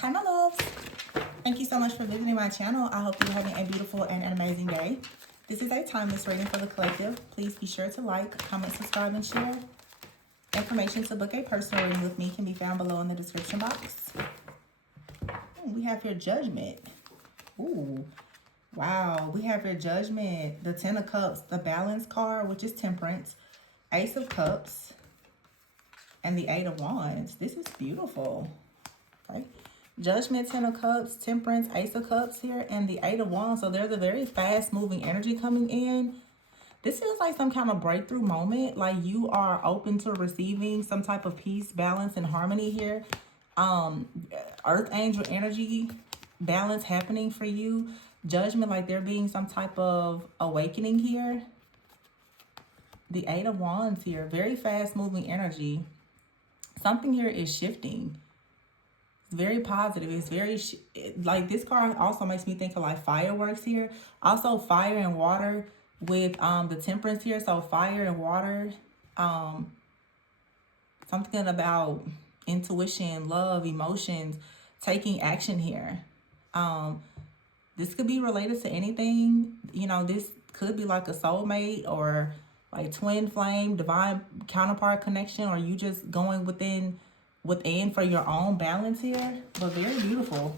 Hi my loves. Thank you so much for visiting my channel. I hope you're having a beautiful and an amazing day. This is a timeless reading for the collective. Please be sure to like, comment, subscribe, and share. Information to book a personal reading with me can be found below in the description box. We have your Judgment. Ooh, wow. We have your Judgment, the Ten of Cups, the Balance card, which is Temperance, Ace of Cups, and the Eight of Wands. This is beautiful. Okay. Judgment, Ten of Cups, Temperance, Ace of Cups here, and the Eight of Wands. So there's a very fast-moving energy coming in. This feels like some kind of breakthrough moment. Like you are open to receiving some type of peace, balance, and harmony here. Earth angel energy, balance happening for you. Judgment, like there being some type of awakening here. The Eight of Wands here, very fast-moving energy. Something here is shifting. Very positive. It's very like this card also makes me think of like fireworks here. Also fire and water with the Temperance here. So fire and water, something about intuition, love, emotions, taking action here. This could be related to anything. You know, this could be like a soulmate or like twin flame, divine counterpart connection, or you just going within for your own balance here, but very beautiful.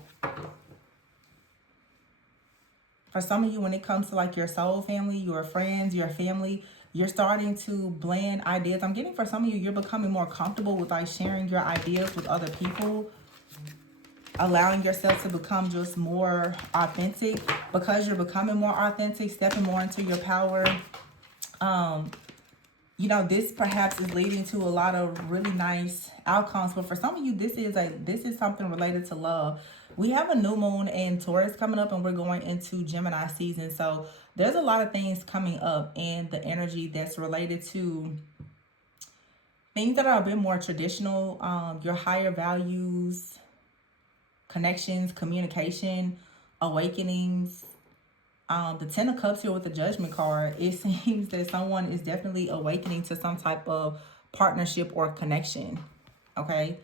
For some of you, when it comes to like your soul family, your friends, your family, you're starting to blend ideas. I'm getting for some of you, you're becoming more comfortable with like sharing your ideas with other people, allowing yourself to become just more authentic. Because you're becoming more authentic, stepping more into your power. You know, this perhaps is leading to a lot of really nice outcomes. But for some of you, this is something related to love. We have a new moon in Taurus coming up, and we're going into Gemini season. So there's a lot of things coming up in the energy that's related to things that are a bit more traditional, your higher values, connections, communication, awakenings. The Ten of Cups here with the Judgment card, it seems that someone is definitely awakening to some type of partnership or connection, okay?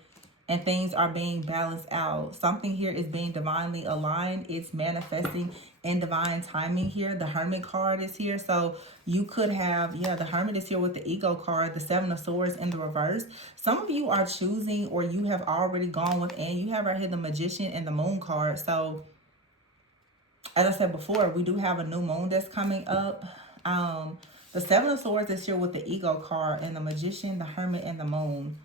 And things are being balanced out. Something here is being divinely aligned. It's manifesting in divine timing here. The Hermit card is here. So you could have, the Hermit is here with the Ego card, the Seven of Swords in the reverse. Some of you are choosing, or you have already gone within. You have right here the Magician and the Moon card. So as I said before, we do have a new moon that's coming up. The Seven of Swords is here with the Ego card, and the Magician, the Hermit, and the Moon.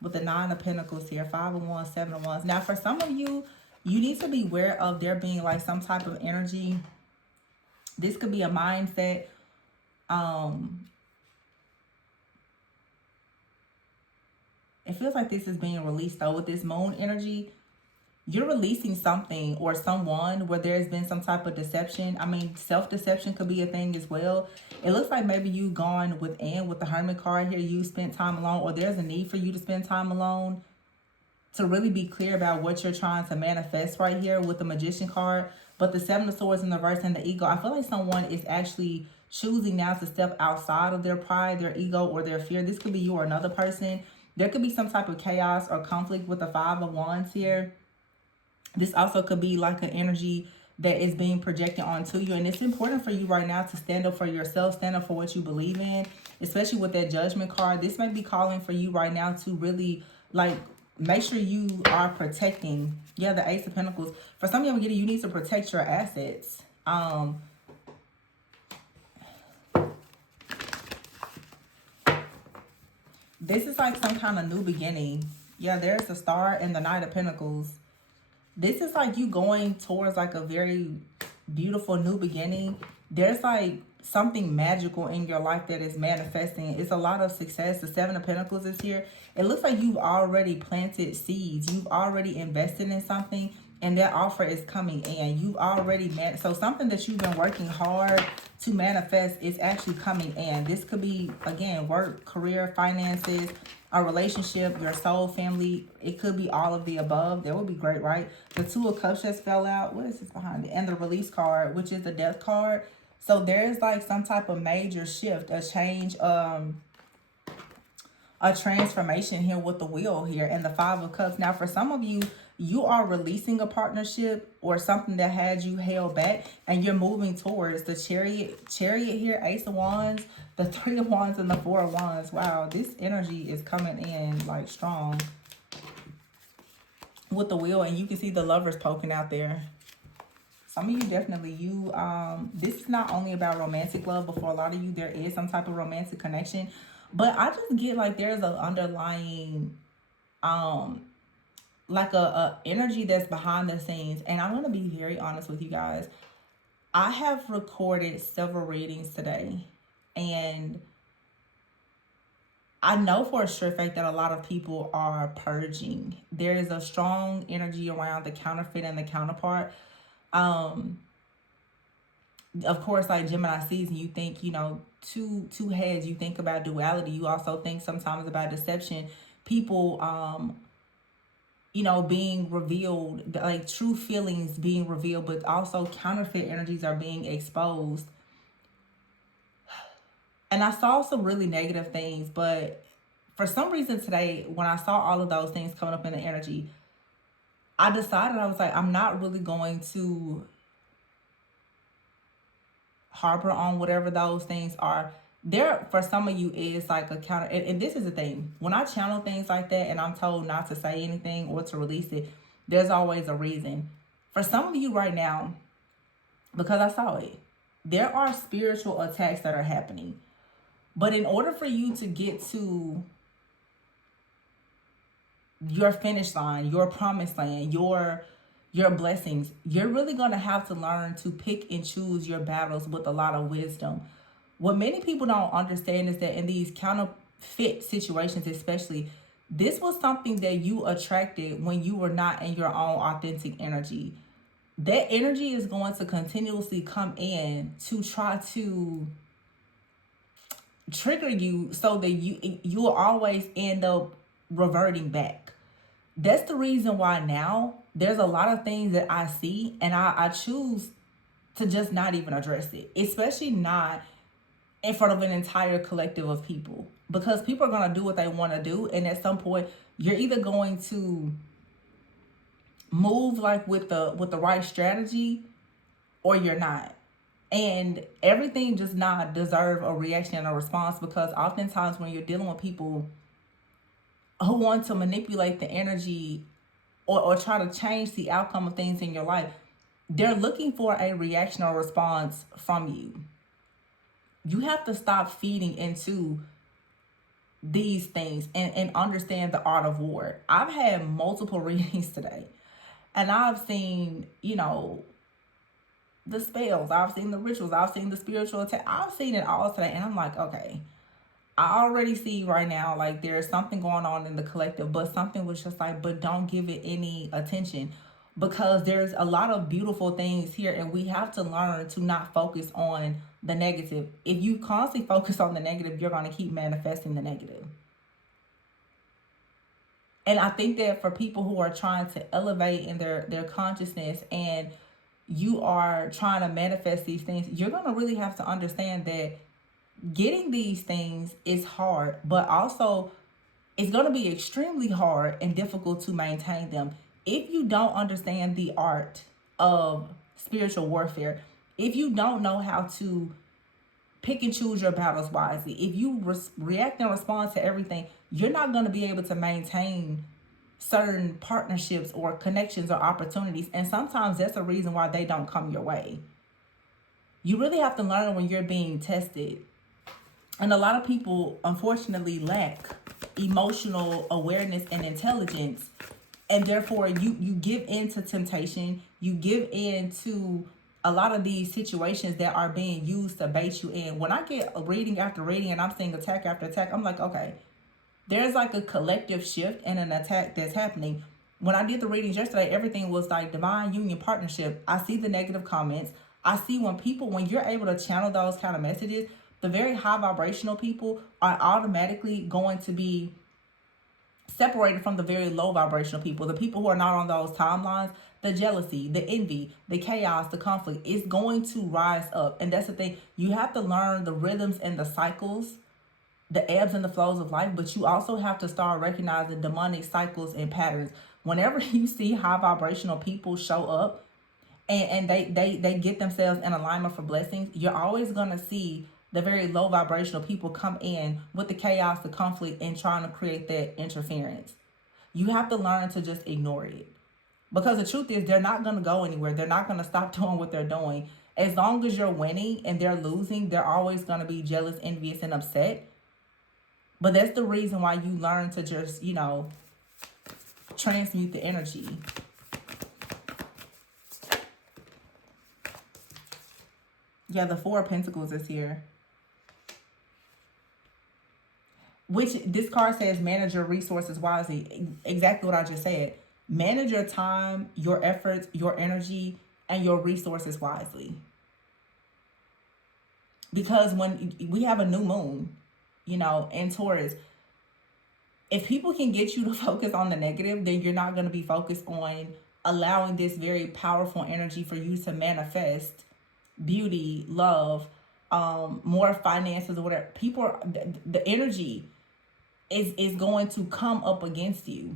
With the Nine of Pentacles here, Five of Wands, Seven of Wands. Now, for some of you, you need to be aware of there being like some type of energy. This could be a mindset. It feels like this is being released though with this moon energy. You're releasing something or someone where there's been some type of deception. I mean, self-deception could be a thing as well. It looks like maybe you gone within with the Hermit card here. You spent time alone, or there's a need for you to spend time alone to really be clear about what you're trying to manifest right here with the Magician card. But the Seven of Swords in the reverse and the Ego, I feel like someone is actually choosing now to step outside of their pride, their ego, or their fear. This could be you or another person. There could be some type of chaos or conflict with the Five of Wands here. This also could be like an energy that is being projected onto you. And it's important for you right now to stand up for yourself, stand up for what you believe in, especially with that Judgment card. This may be calling for you right now to really like make sure you are protecting. Yeah, the Ace of Pentacles. For some of you, you need to protect your assets. This is like some kind of new beginning. Yeah, there's the Star and the Knight of Pentacles. This is like you going towards like a very beautiful new beginning. There's like something magical in your life that is manifesting. It's a lot of success. The Seven of Pentacles is here. It looks like you've already planted seeds. You've already invested in something, and that offer is coming in. You've already so something that you've been working hard to manifest is actually coming in. This could be, again, work, career, finances, a relationship, your soul family. It could be all of the above. That would be great, right? The Two of Cups just fell out. What is this behind it? And the Release card, which is the Death card. So there's like some type of major shift, a change, a transformation here with the wheel here and the Five of Cups. Now, for some of you, you are releasing a partnership or something that had you held back, and you're moving towards the chariot here, Ace of Wands, the Three of Wands, and the Four of Wands. Wow, this energy is coming in like strong with the wheel, and you can see the Lovers poking out there. Some of you definitely, this is not only about romantic love, but for a lot of you, there is some type of romantic connection. But I just get like there's an underlying, like a energy that's behind the scenes. And I'm going to be very honest with you guys. I have recorded several readings today, and I know for a sure fact that a lot of people are purging. There is a strong energy around the counterfeit and the counterpart. Of course, like Gemini season, you think, two heads, you think about duality. You also think sometimes about deception. People, being revealed, like true feelings being revealed, but also counterfeit energies are being exposed. And I saw some really negative things, but for some reason today, when I saw all of those things coming up in the energy, I decided, I was like, I'm not really going to harbor on whatever those things are. There, for some of you, is like a counter, and this is the thing. When I channel things like that and I'm told not to say anything or to release it, there's always a reason. For some of you right now, because I saw it, there are spiritual attacks that are happening. But in order for you to get to your finish line, your promised land, your blessings, you're really going to have to learn to pick and choose your battles with a lot of wisdom. What many people don't understand is that in these counterfeit situations, especially, this was something that you attracted when you were not in your own authentic energy. That energy is going to continuously come in to try to trigger you so that you will always end up reverting back. That's the reason why now there's a lot of things that I see and I choose to just not even address it, especially not in front of an entire collective of people, because people are going to do what they want to do. And at some point, you're either going to move like with the right strategy, or you're not. And everything does not deserve a reaction and a response, because oftentimes when you're dealing with people who want to manipulate the energy or try to change the outcome of things in your life, they're looking for a reaction or response from you. You have to stop feeding into these things and understand the art of war. I've had multiple readings today, and I've seen, the spells, I've seen the rituals, I've seen the spiritual attack, I've seen it all today. And I'm like, okay, I already see right now, like there's something going on in the collective, but something was just like, but don't give it any attention, because there's a lot of beautiful things here, and we have to learn to not focus on the negative. If you constantly focus on the negative, you're going to keep manifesting the negative. And I think that for people who are trying to elevate in their consciousness, and you are trying to manifest these things, you're going to really have to understand that getting these things is hard, but also it's going to be extremely hard and difficult to maintain them if you don't understand the art of spiritual warfare. If you don't know how to pick and choose your battles wisely, if you react and respond to everything, you're not going to be able to maintain certain partnerships or connections or opportunities. And sometimes that's a reason why they don't come your way. You really have to learn when you're being tested. And a lot of people, unfortunately, lack emotional awareness and intelligence. And therefore, you give in to temptation. You give in to a lot of these situations that are being used to bait you in. When I get a reading after reading and I'm seeing attack after attack, I'm like, okay, there's like a collective shift and an attack that's happening. When I did the readings yesterday, everything was like divine union partnership. I see the negative comments. I see when you're able to channel those kind of messages, the very high vibrational people are automatically going to be separated from the very low vibrational people. The people who are not on those timelines, the jealousy, the envy, the chaos, the conflict is going to rise up. And that's the thing. You have to learn the rhythms and the cycles the ebbs and the flows of life, but you also have to start recognizing demonic cycles and patterns. Whenever you see high vibrational people show up and they get themselves in alignment for blessings, you're always going to see the very low vibrational people come in with the chaos, the conflict, and trying to create that interference. You have to learn to just ignore it. Because the truth is, they're not going to go anywhere. They're not going to stop doing what they're doing. As long as you're winning and they're losing, they're always going to be jealous, envious, and upset. But that's the reason why you learn to just, transmute the energy. Yeah, the Four of Pentacles is here. Which this card says manage your resources wisely. Exactly what I just said. Manage your time, your efforts, your energy, and your resources wisely. Because when we have a new moon, in Taurus, if people can get you to focus on the negative, then you're not going to be focused on allowing this very powerful energy for you to manifest beauty, love, more finances, or whatever. People, the energy is going to come up against you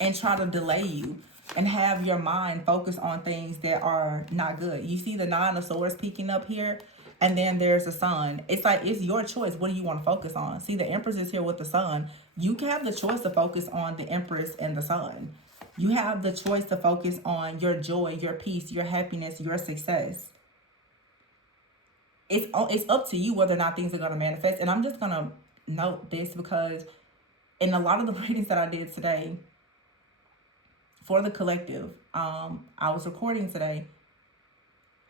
and try to delay you and have your mind focus on things that are not good. You see the Nine of Swords peeking up here, and then there's the Sun. It's like, it's your choice. What do you want to focus on? See, the Empress is here with the Sun. You can have the choice to focus on the Empress and the Sun. You have the choice to focus on your joy, your peace, your happiness, your success. It's up to you whether or not things are going to manifest. And I'm just going to note this because in a lot of the readings that I did today for the collective, I was recording today.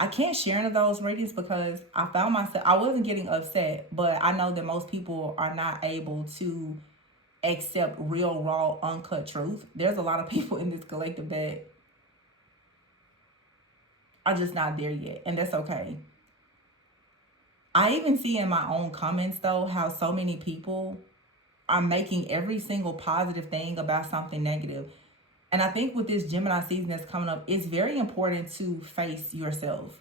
I can't share any of those readings because I found myself, I wasn't getting upset, but I know that most people are not able to accept real, raw, uncut truth. There's a lot of people in this collective that are just not there yet, and that's okay. I even see in my own comments, though, how so many people are making every single positive thing about something negative. And I think with this Gemini season that's coming up, it's very important to face yourself.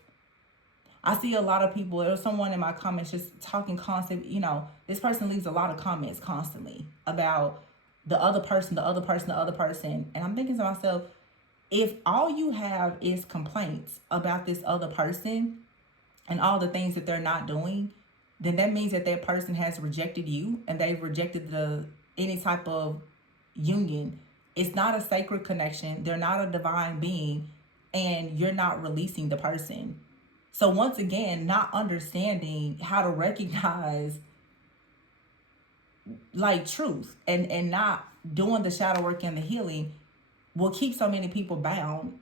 I see a lot of people, there's someone in my comments just talking constantly, this person leaves a lot of comments constantly about the other person, the other person, the other person. And I'm thinking to myself, if all you have is complaints about this other person and all the things that they're not doing, then that means that that person has rejected you and they've rejected any type of union. It's not a sacred connection. They're not a divine being, and you're not releasing the person. So once again, not understanding how to recognize truth and not doing the shadow work and the healing will keep so many people bound.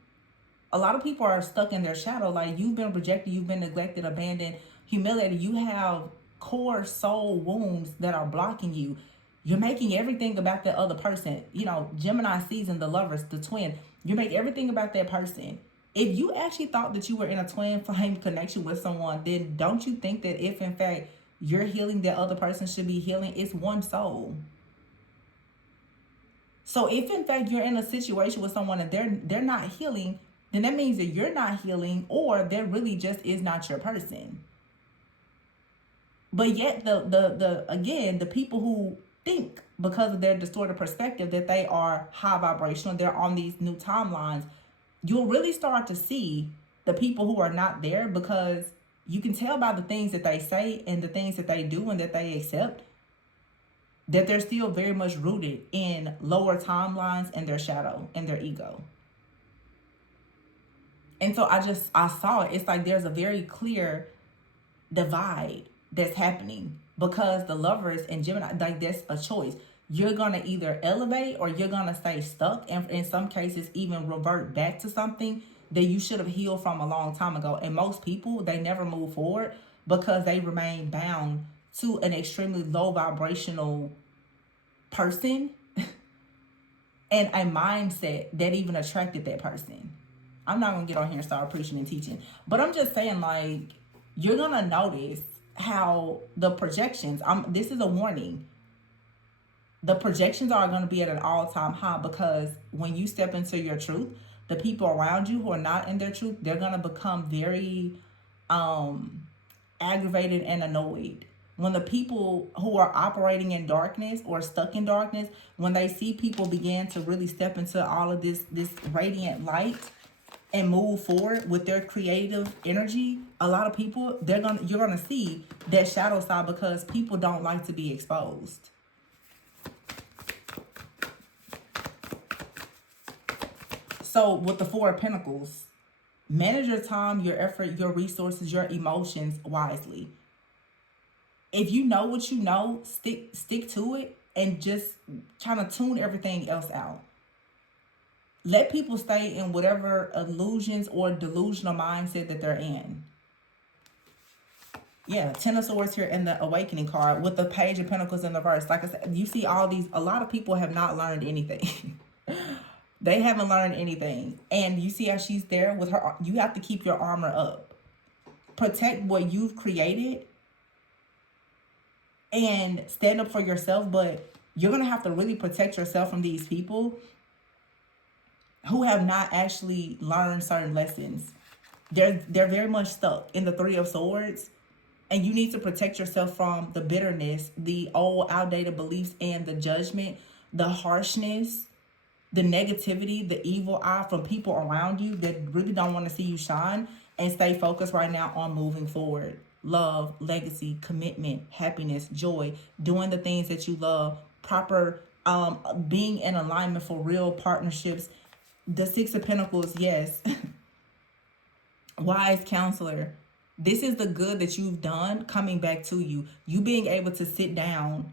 A lot of people are stuck in their shadow. Like, you've been rejected, you've been neglected, abandoned, humiliated. You have core soul wounds that are blocking you. You're making everything about that other person. Gemini season, the lovers, the twin. You make everything about that person. If you actually thought that you were in a twin flame connection with someone, then don't you think that if in fact you're healing, that other person should be healing? It's one soul. So if in fact you're in a situation with someone and they're not healing, then that means that you're not healing, or there really just is not your person. But yet the people who think, because of their distorted perspective, that they are high vibrational, they're on these new timelines, you'll really start to see the people who are not there, because you can tell by the things that they say and the things that they do and that they accept that they're still very much rooted in lower timelines and their shadow and their ego. And so I saw it. It's like there's a very clear divide that's happening, because the lovers and Gemini, like, that's a choice. You're going to either elevate or you're going to stay stuck, and in some cases even revert back to something that you should have healed from a long time ago. And most people, they never move forward because they remain bound to an extremely low vibrational person and a mindset that even attracted that person. I'm not going to get on here and start preaching and teaching, but I'm just saying, like, you're going to notice how the projections, this is a warning. The projections are going to be at an all-time high, because when you step into your truth, the people around you who are not in their truth, they're going to become very aggravated and annoyed, When the people who are operating in darkness or stuck in darkness, when they see people begin to really step into all of this radiant light and move forward with their creative energy, a lot of people, you're gonna see that shadow side, because people don't like to be exposed. So with the Four of Pentacles, manage your time, your effort, your resources, your emotions wisely. If you know what you know, stick to it and just kind of tune everything else out. Let people stay in whatever illusions or delusional mindset that they're in. Yeah, Ten of Swords here in the Awakening card with the Page of Pentacles in the verse. Like I said, you see all these, a lot of people have not learned anything. They haven't learned anything. And you see how she's there with her, you have to keep your armor up. Protect what you've created and stand up for yourself, but you're going to have to really protect yourself from these people who have not actually learned certain lessons. They're very much stuck in the Three of Swords, and you need to protect yourself from the bitterness, the old outdated beliefs, and the judgment, the harshness, the negativity, the evil eye from people around you that really don't want to see you shine. And stay focused right now on moving forward. Love, legacy, commitment, happiness, joy, doing the things that you love, proper being in alignment for real partnerships. The Six of Pentacles, yes. Wise counselor. This is the good that you've done coming back to you. You being able to sit down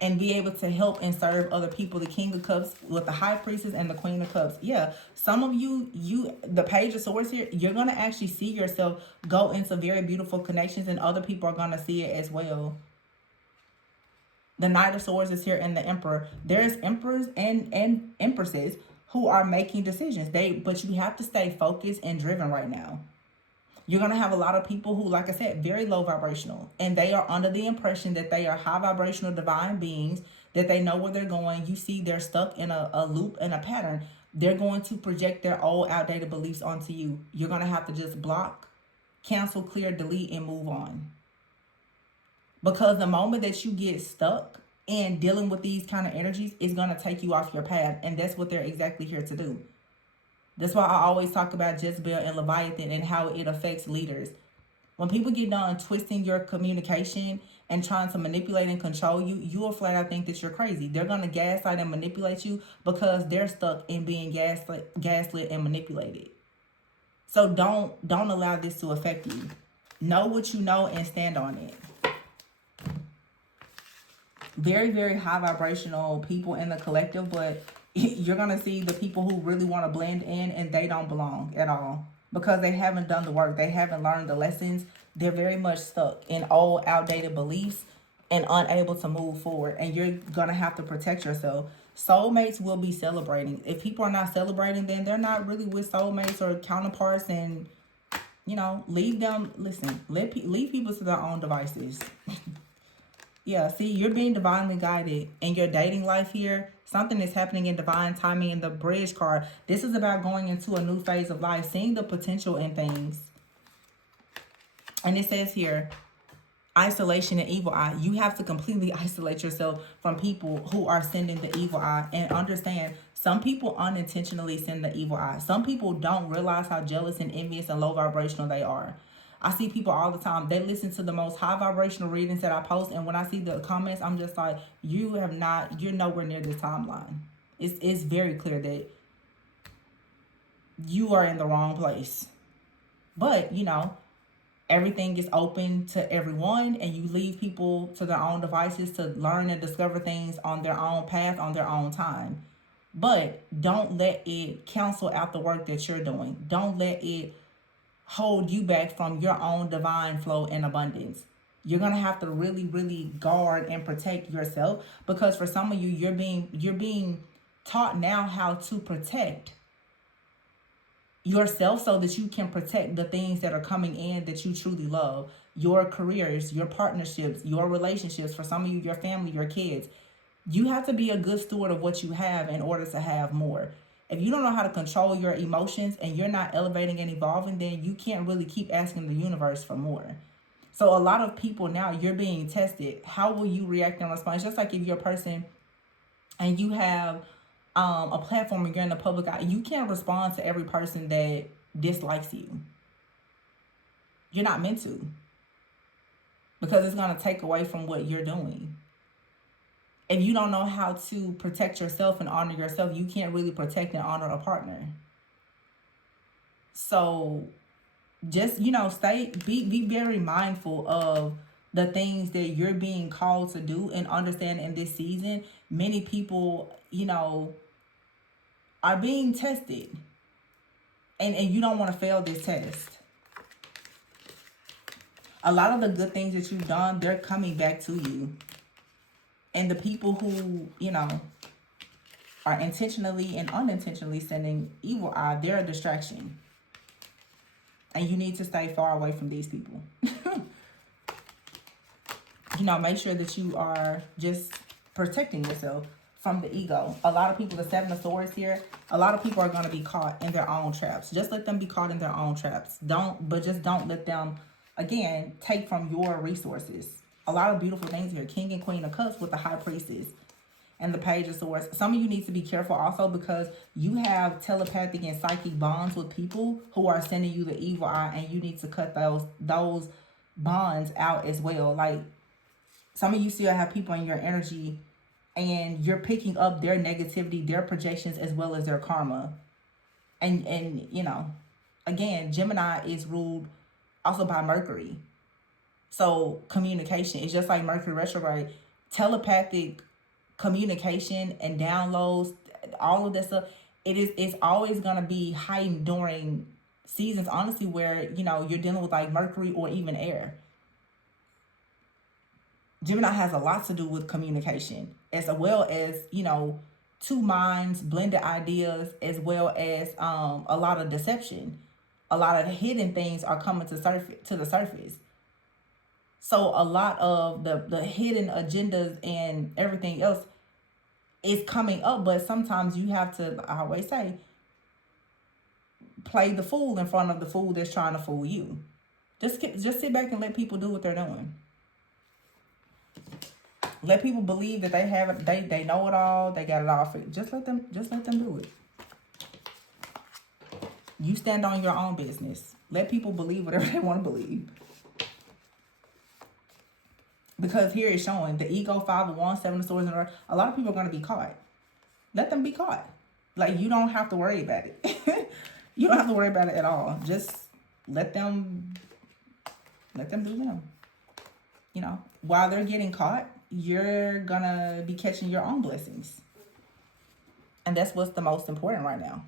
and be able to help and serve other people. The King of Cups with the High Priestess and the Queen of Cups. Yeah, some of you, the Page of Swords here, you're going to actually see yourself go into very beautiful connections, and other people are going to see it as well. The Knight of Swords is here and the Emperor. There's emperors and empresses who are making decisions. But you have to stay focused and driven right now. You're going to have a lot of people who, like I said, very low vibrational. And they are under the impression that they are high vibrational divine beings, that they know where they're going. You see, they're stuck in a loop and a pattern. They're going to project their old outdated beliefs onto you. You're going to have to just block, cancel, clear, delete, and move on. Because the moment that you get stuck in dealing with these kind of energies, it's going to take you off your path. And that's what they're exactly here to do. That's why I always talk about Jezebel and Leviathan and how it affects leaders. When people get done twisting your communication and trying to manipulate and control you, you will flat out think that you're crazy. They're going to gaslight and manipulate you because they're stuck in being gaslit and manipulated. So don't allow this to affect you. Know what you know and stand on it. Very, very high vibrational people in the collective, but you're going to see the people who really want to blend in, and they don't belong at all because they haven't done the work. They haven't learned the lessons. They're very much stuck in old, outdated beliefs and unable to move forward. And you're going to have to protect yourself. Soulmates will be celebrating. If people are not celebrating, then they're not really with soulmates or counterparts. And, you know, leave them. Listen, leave people to their own devices. Yeah, see, you're being divinely guided in your dating life here. Something is happening in divine timing in the Bridge card. This is about going into a new phase of life, seeing the potential in things. And it says here, isolation and evil eye. You have to completely isolate yourself from people who are sending the evil eye. And understand, some people unintentionally send the evil eye. Some people don't realize how jealous and envious and low vibrational they are. I see people all the time. They listen to the most high vibrational readings that I post. And when I see the comments, I'm just like, you're nowhere near this timeline. It's very clear that you are in the wrong place. But, you know, everything is open to everyone, and you leave people to their own devices to learn and discover things on their own path, on their own time. But don't let it cancel out the work that you're doing. Don't let it hold you back from your own divine flow and abundance. You're going to have to really, really guard and protect yourself, because for some of you, you're being taught now how to protect yourself so that you can protect the things that are coming in that you truly love. Your careers, your partnerships, your relationships, for some of you, your family, your kids. You have to be a good steward of what you have in order to have more. If you don't know how to control your emotions and you're not elevating and evolving, then you can't really keep asking the universe for more. So a lot of people now, you're being tested. How will you react and respond? It's just like if you're a person and you have a platform and you're in the public eye, you can't respond to every person that dislikes you. You're not meant to, because it's going to take away from what you're doing. If you don't know how to protect yourself and honor yourself, you can't really protect and honor a partner. So just, be very mindful of the things that you're being called to do, and understand in this season, many people, are being tested, and you don't want to fail this test. A lot of the good things that you've done, they're coming back to you. And the people who, are intentionally and unintentionally sending evil eye, they're a distraction. And you need to stay far away from these people. Make sure that you are just protecting yourself from the ego. A lot of people, the Seven of Swords here, a lot of people are going to be caught in their own traps. Just let them be caught in their own traps. Just don't let them, again, take from your resources. A lot of beautiful things here. King and Queen of Cups with the High Priestess and the Page of Swords. Some of you need to be careful also, because you have telepathic and psychic bonds with people who are sending you the evil eye, and you need to cut those bonds out as well. Like, some of you still have people in your energy, and you're picking up their negativity, their projections, as well as their karma. And again, Gemini is ruled also by Mercury. So communication is just like Mercury retrograde. Telepathic communication and downloads, all of that stuff, it's always going to be heightened during seasons, honestly, where, you're dealing with like Mercury or even air. Gemini has a lot to do with communication, as well as, two minds, blended ideas, as well as a lot of deception. A lot of hidden things are coming to the surface. So a lot of the hidden agendas and everything else is coming up, but sometimes you have to, I always say, play the fool in front of the fool that's trying to fool you. Just sit back and let people do what they're doing. Let people believe that they have it, they know it all, they got it all free. Just let them do it. You stand on your own business. Let people believe whatever they want to believe. Because here it's showing the ego, 5 of Wands, 7 of Swords, and a lot of people are going to be caught. Let them be caught. Like, you don't have to worry about it. You don't have to worry about it at all. Just let them do them. While they're getting caught, you're going to be catching your own blessings. And that's what's the most important right now.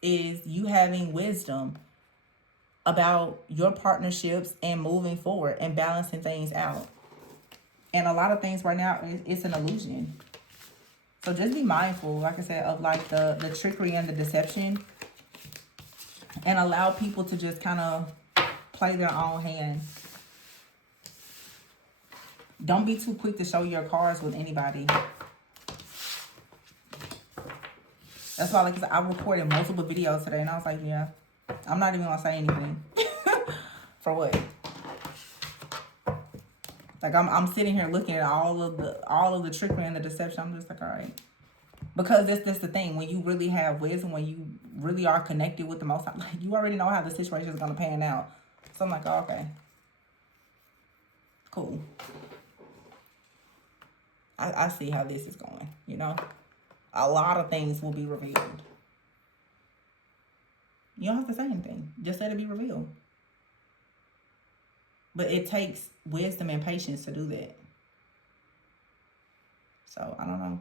Is you having wisdom about your partnerships and moving forward and balancing things out. And a lot of things right now, it's an illusion. So just be mindful, like I said, of like the trickery and the deception, and allow people to just kind of play their own hand. Don't be too quick to show your cards with anybody. That's why, like I said, I recorded multiple videos today, and I was like, yeah, I'm not even gonna say anything. For what? Like, I'm sitting here looking at all of the trickery and the deception. I'm just like, all right. Because that's the thing. When you really have wisdom, when you really are connected with the Most High, like, you already know how the situation is gonna pan out. So I'm like, oh, okay, cool. I see how this is going. A lot of things will be revealed. You don't have to say anything. Just let it be revealed. But it takes wisdom and patience to do that. So, I don't know.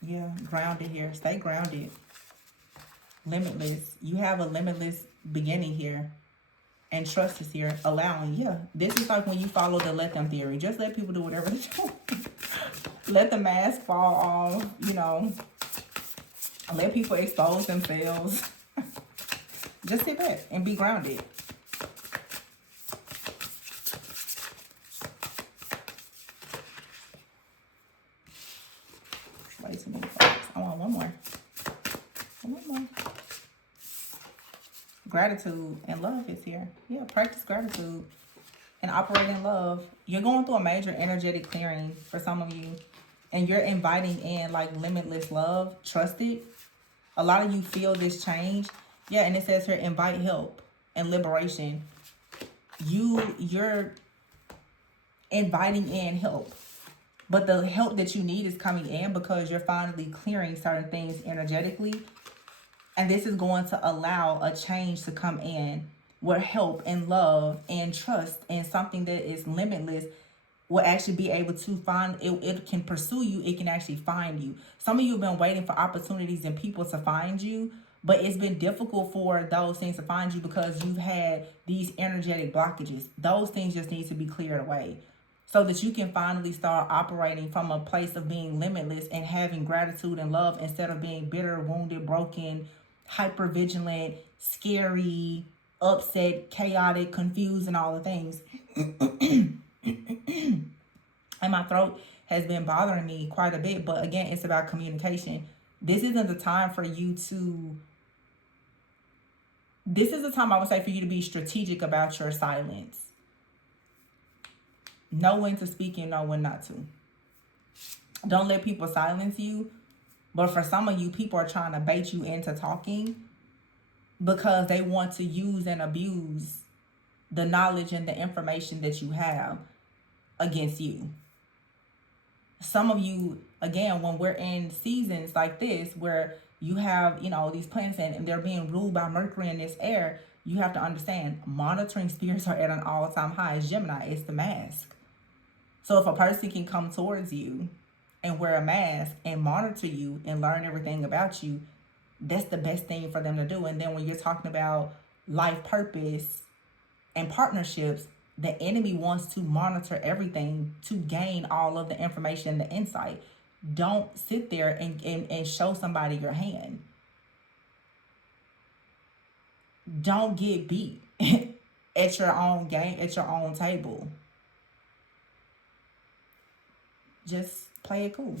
Yeah, grounded here. Stay grounded. Limitless. You have a limitless beginning here. And trust is here. Allowing. Yeah, this is like when you follow the let them theory. Just let people do whatever they do. Let the mask fall off, Let people expose themselves. Just sit back and be grounded. Gratitude and love is here. Yeah, practice gratitude and operate in love. You're going through a major energetic clearing for some of you. And you're inviting in like limitless love. Trust it. A lot of you feel this change. Yeah, and it says here, invite help and liberation. You're inviting in help. But the help that you need is coming in because you're finally clearing certain things energetically. And this is going to allow a change to come in where help and love and trust and something that is limitless will actually be able to find it. It can pursue you. It can actually find you. Some of you have been waiting for opportunities and people to find you, but it's been difficult for those things to find you because you've had these energetic blockages. Those things just need to be cleared away so that you can finally start operating from a place of being limitless and having gratitude and love instead of being bitter, wounded, broken, hyper vigilant, scary, upset, chaotic, confused, and all the things. And my throat has been bothering me quite a bit, but again, it's about communication. This isn't the time for you to, this is the time I would say for you to be strategic about your silence. Know when to speak and know when not to. Don't let people silence you. But for some of you, people are trying to bait you into talking because they want to use and abuse the knowledge and the information that you have against you. Some of you, again, when we're in seasons like this where you have, these planets and they're being ruled by Mercury in this air, you have to understand monitoring spirits are at an all-time high. It's Gemini. It's the mask. So if a person can come towards you and wear a mask and monitor you and learn everything about you, that's the best thing for them to do. And then when you're talking about life purpose and partnerships, the enemy wants to monitor everything to gain all of the information and the insight. Don't sit there and show somebody your hand. Don't get beat at your own game, at your own table. Just play it cool.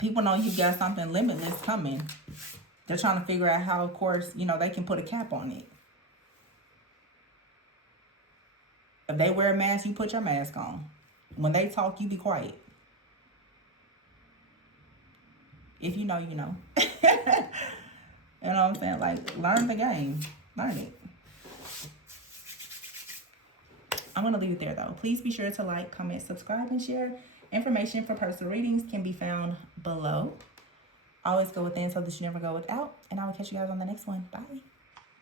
People know you got something limitless coming. They're trying to figure out how, of course, they can put a cap on it. If they wear a mask, you put your mask on. When they talk, you be quiet. If you know, you know. You know what I'm saying? Like, learn the game. Learn it. I'm going to leave it there, though. Please be sure to like, comment, subscribe, and share. Information for personal readings can be found below. Always go within so that you never go without. And I will catch you guys on the next one. Bye.